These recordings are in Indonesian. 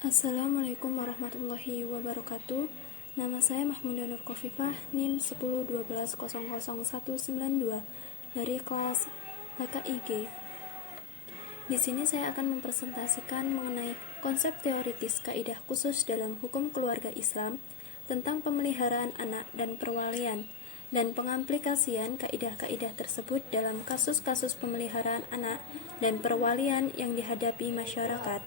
Assalamualaikum warahmatullahi wabarakatuh. Nama saya Mahmudah Nur Khofifah, NIM 1012000192 dari kelas HKIG. Di sini saya akan mempresentasikan mengenai konsep teoritis kaidah khusus dalam hukum keluarga Islam tentang pemeliharaan anak dan perwalian dan pengaplikasian kaidah-kaidah tersebut dalam kasus-kasus pemeliharaan anak dan perwalian yang dihadapi masyarakat.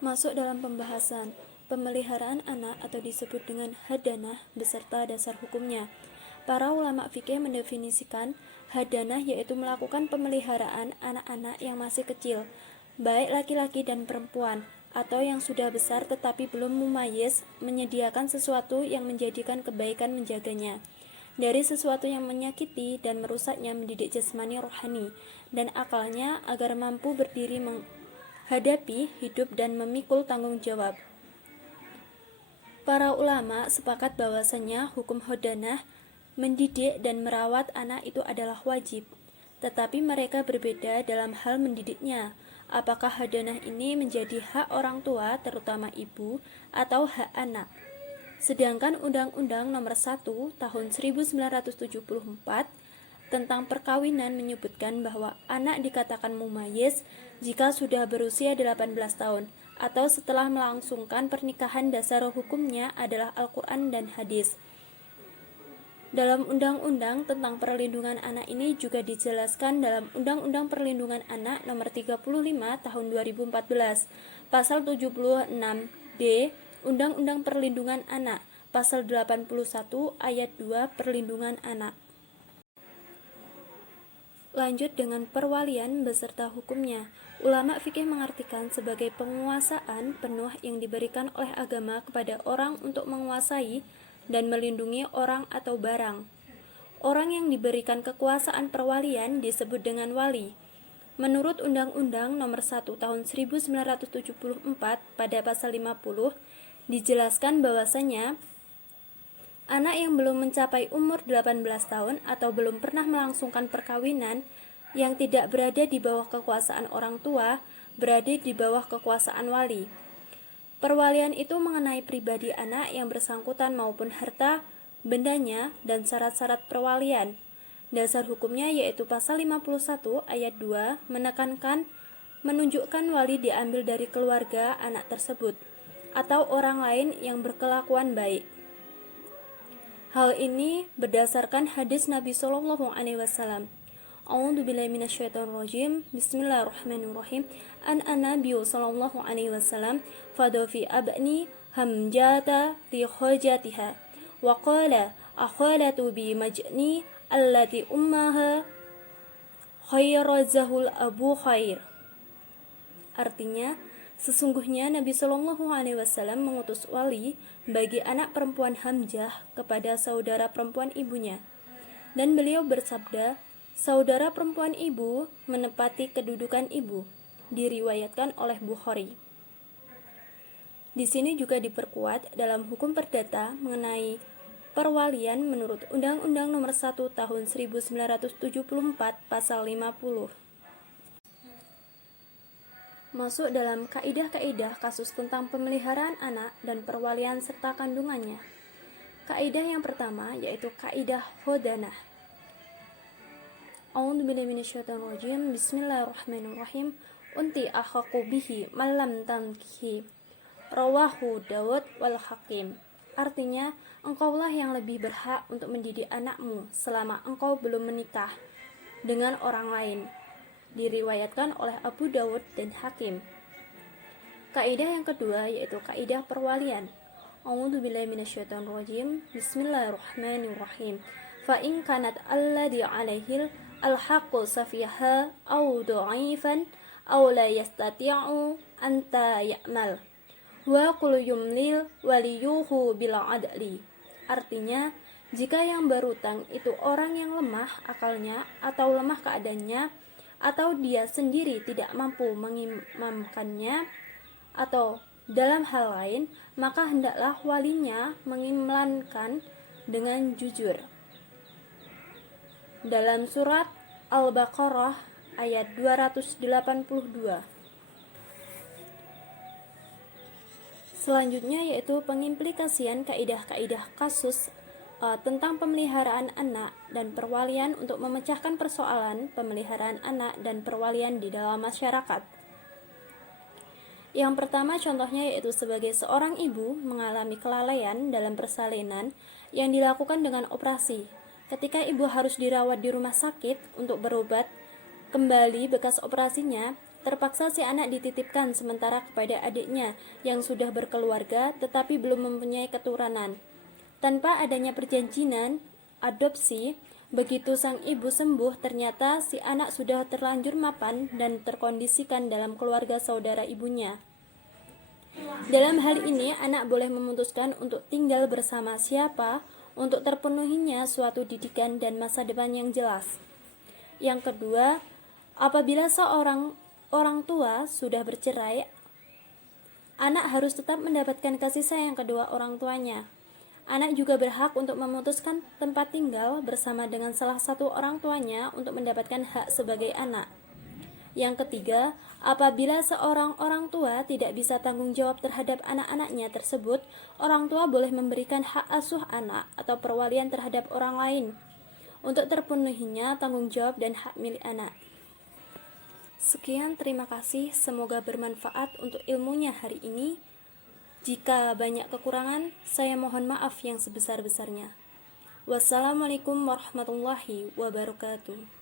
Masuk dalam pembahasan pemeliharaan anak atau disebut dengan hadanah beserta dasar hukumnya. Para ulama fikih mendefinisikan hadanah yaitu melakukan pemeliharaan anak-anak yang masih kecil, baik laki-laki dan perempuan, atau yang sudah besar tetapi belum mumayyiz, menyediakan sesuatu yang menjadikan kebaikan menjaganya dari sesuatu yang menyakiti dan merusaknya, mendidik jasmani, rohani, dan akalnya agar mampu berdiri menghadapi hidup dan memikul tanggung jawab. Para ulama sepakat bahwasannya hukum hadanah, mendidik dan merawat anak itu adalah wajib, tetapi mereka berbeda dalam hal mendidiknya. Apakah hadanah ini menjadi hak orang tua, terutama ibu, atau hak anak? Sedangkan Undang-Undang Nomor 1 Tahun 1974 tentang perkawinan menyebutkan bahwa anak dikatakan mumayyiz jika sudah berusia 18 tahun atau setelah melangsungkan pernikahan. Dasar hukumnya adalah Al-Quran dan hadis. Dalam Undang-Undang tentang Perlindungan Anak ini juga dijelaskan dalam Undang-Undang Perlindungan Anak Nomor 35 Tahun 2014, Pasal 76D, Undang-Undang Perlindungan Anak, Pasal 81 Ayat 2 Perlindungan Anak. Lanjut dengan perwalian beserta hukumnya. Ulama fikih mengartikan sebagai penguasaan penuh yang diberikan oleh agama kepada orang untuk menguasai dan melindungi orang atau barang. Orang yang diberikan kekuasaan perwalian disebut dengan wali. Menurut Undang-Undang Nomor 1 Tahun 1974 pada pasal 50 dijelaskan bahwasanya anak yang belum mencapai umur 18 tahun atau belum pernah melangsungkan perkawinan yang tidak berada di bawah kekuasaan orang tua berada di bawah kekuasaan wali. Perwalian itu mengenai pribadi anak yang bersangkutan maupun harta, bendanya, dan syarat-syarat perwalian. Dasar hukumnya yaitu pasal 51 ayat 2 menekankan menunjukkan wali diambil dari keluarga anak tersebut atau orang lain yang berkelakuan baik. Hal ini berdasarkan hadis Nabi Shallallahu Alaihi Wasallam. A'udzubillahi minasyaitonirrajim. Bismillahirrahmanirrahim. An-Nabi sallallahu alaihi wasallam fadofi abni hamjata li hajatiha wa qala akhalatu bi majni allati ummaha khairazahul abu khair. Artinya, sesungguhnya Nabi Shallallahu Alaihi Wasallam mengutus wali bagi anak perempuan Hamzah kepada saudara perempuan ibunya, dan beliau bersabda, saudara perempuan ibu menepati kedudukan ibu. Diriwayatkan oleh Bukhari. Di sini juga diperkuat dalam hukum perdata mengenai perwalian menurut Undang-Undang Nomor 1 Tahun 1974 Pasal 50. Masuk dalam kaidah-kaidah kasus tentang pemeliharaan anak dan perwalian serta kandungannya. Kaidah yang pertama yaitu kaidah hadanah. A'udzubillahi minasyaitonirrajim. Bismillahirrahmanirrahim. Unti ahaqqu bihi malam tankihi. Rawahu Dawud wal Hakim. Artinya, engkaulah yang lebih berhak untuk mendidik anakmu selama engkau belum menikah dengan orang lain. Diriwayatkan oleh Abu Dawud dan Hakim. Kaidah yang kedua yaitu kaidah perwalian. A'udzubillahi minasyaitonirrajim. Bismillahirrahmanirrahim. Fa in kanat alladhi 'alaihil al-haqqu safiha aw dha'ifan aw la yastati'u anta ya'mal wa qul yumlil waliyuhu bil adli. Artinya, jika yang berutang itu orang yang lemah akalnya atau lemah keadaannya, atau dia sendiri tidak mampu mengimamkannya, atau dalam hal lain, maka hendaklah walinya mengimlankan dengan jujur. Dalam surat Al-Baqarah ayat 282. Selanjutnya yaitu pengimplikasian kaidah-kaidah kasus tentang pemeliharaan anak dan perwalian untuk memecahkan persoalan pemeliharaan anak dan perwalian di dalam masyarakat. Yang pertama contohnya yaitu sebagai seorang ibu mengalami kelalaian dalam persalinan yang dilakukan dengan operasi. Ketika ibu harus dirawat di rumah sakit untuk berobat kembali bekas operasinya, terpaksa si anak dititipkan sementara kepada adiknya yang sudah berkeluarga tetapi belum mempunyai keturunan. Tanpa adanya perjanjian adopsi, begitu sang ibu sembuh, ternyata si anak sudah terlanjur mapan dan terkondisikan dalam keluarga saudara ibunya. Dalam hal ini, anak boleh memutuskan untuk tinggal bersama siapa untuk terpenuhinya suatu didikan dan masa depan yang jelas. Yang kedua, apabila seorang orang tua sudah bercerai, anak harus tetap mendapatkan kasih sayang kedua orang tuanya. Anak juga berhak untuk memutuskan tempat tinggal bersama dengan salah satu orang tuanya untuk mendapatkan hak sebagai anak. Yang ketiga, apabila seorang orang tua tidak bisa tanggung jawab terhadap anak-anaknya tersebut, orang tua boleh memberikan hak asuh anak atau perwalian terhadap orang lain untuk terpenuhinya tanggung jawab dan hak milik anak. Sekian, terima kasih. Semoga bermanfaat untuk ilmunya hari ini. Jika banyak kekurangan, saya mohon maaf yang sebesar-besarnya. Wassalamualaikum warahmatullahi wabarakatuh.